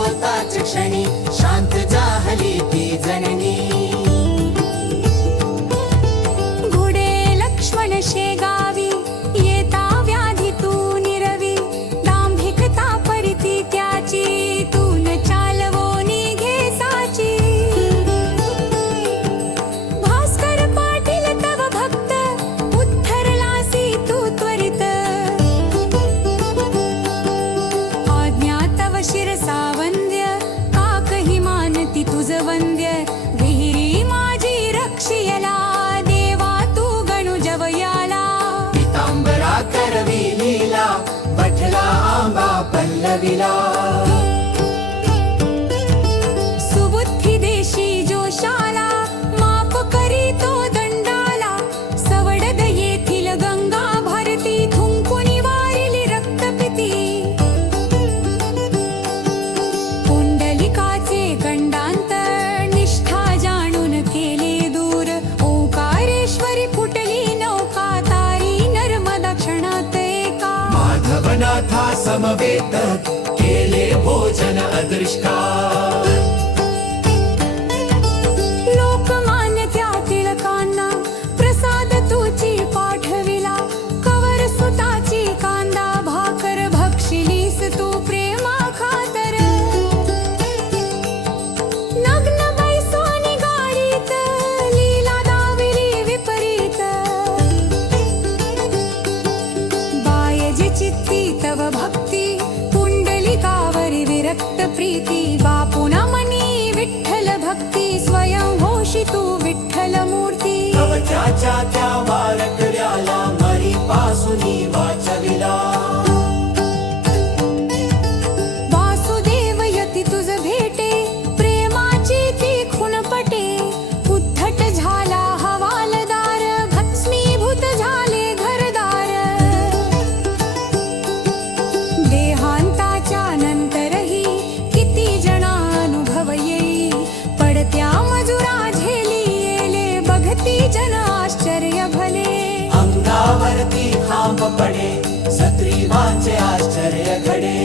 वेळी होताच क्षणी केला सुबुद्धी देशी जोशाला माप करी तो दंडाला सवडद येथील गंगा भरती थुंकुनी वारिली रक्तपिती कुंडलिकाचे गंडांतर निष्ठा जाणून केले दूर ओकारेश्वरी फुटली नौका तारी नर्मदा क्षणात एका माधवनाथा समवेत जय हो भोजन लोकमान्य त्या तिळकांना प्रसाद तुची पाठविला कवर सुताची कांदा भाकर भक्षिलीस तू प्रेमा खातर नग्न बैसोनी लीला दाविली विपरीत बायजी चित्ती तव भक्ती मूर्ती कवचाच्या त्या वारकऱ्याला मरी पासूनी वाचा सत्री सत्रीवाचे आश्चर्य घडे